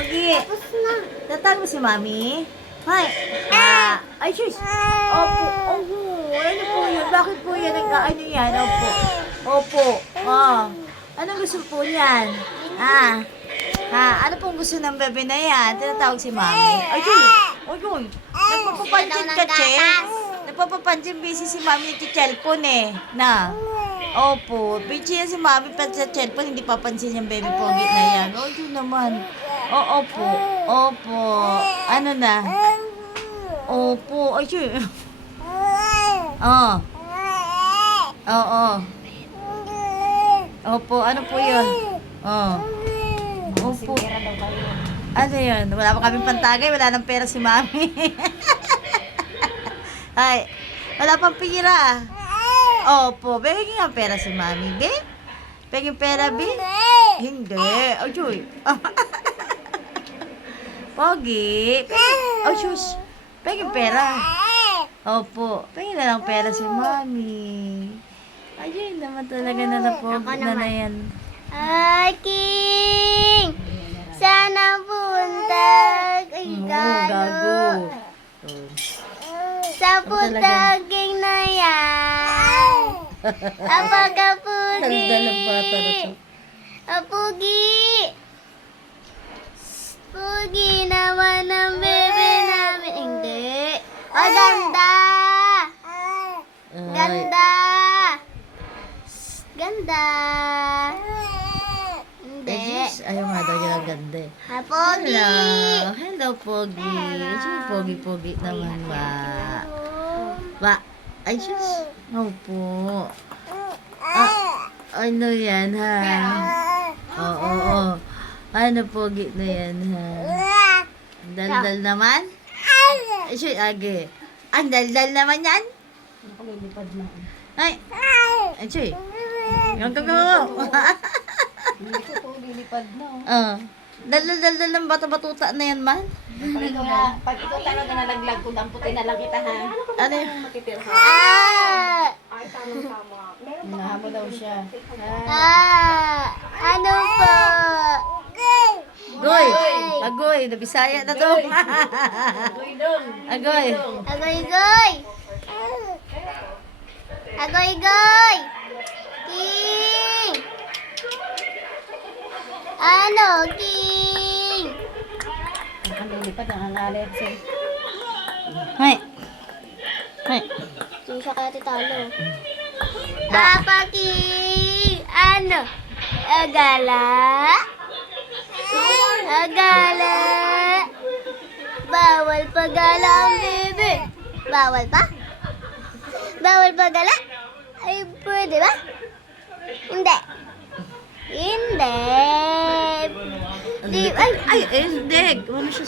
Pogi. Tapos na. Tatawag mo si Mami? Hay. Ay, sus. Opo. Ano po yun? Bakit po yan? Ano yan? Opo. Opo. Anong gusto po niyan? Ano pong gusto ng bebe na yan? Tinatawag si Mami. Ay, yun. Nagpapapansin ka, Che. Nagpapapansin busy si Mami sa cellphone eh. Na. Opo. Busy yan si Mami pa sa cellphone. Hindi papansin yung baby pogi na yan. Yun naman. Opo. Opo. Ano na? Opo. Ay, yun. Oo. Opo. Ano po yun? Opo. Ano yun? Wala pa kaming pantagay. Wala nang pera si Mami. Ay, wala pang pira. Opo, bigyan nga pera si Mami, be? Bigyan pera, be? Hindi. Ayoy. Pogi. Oh, shush. Bigyan pera. Opo, bigyan na lang pera si Mami. Ayun naman talaga na napog na yan. Ay, King! Sana buntag. Ay, Gago. Sa putaging na yan. Apagapugi. Dalang bata na to. Apugi. Pugi naman ang bebe namin. Hindi. O, ganda. Ganda. Ganda. Hindi. Ayaw nga daw yung ganda eh. Apugi. Hello, Pogi. Pogi naman ba? Ay, sus. Opo. Ano yan, ha? Oo. Ano, Pogi na yan, ha? Daldal naman? Ay, sus, age. Ang daldal naman yan? Nakalilipad na. Ay, sus. Yung gago. Hindi ko po lilipad na. Daldal ng bata-batuta na yan, man? Pag ito talaga nalaglag ko, damputin na lang kita, ha? Ano yun? Matitira. Ay, tama. Nahamo daw siya. Ano po? Goy! Agoy! Nabisaya na to. Agoy! Agoy-goy! Agoy-goy! King! Ano, King? Nakalilipad ang Alex. Hay! Hindi siya kaya titalo. Papa King! Ano? Agala? Agala? Bawal pagala ang bebe. Bawal pa? Bawal pagala? Ay, pwede ba? Hindi. Hindi. Ay, hindi. Ano siya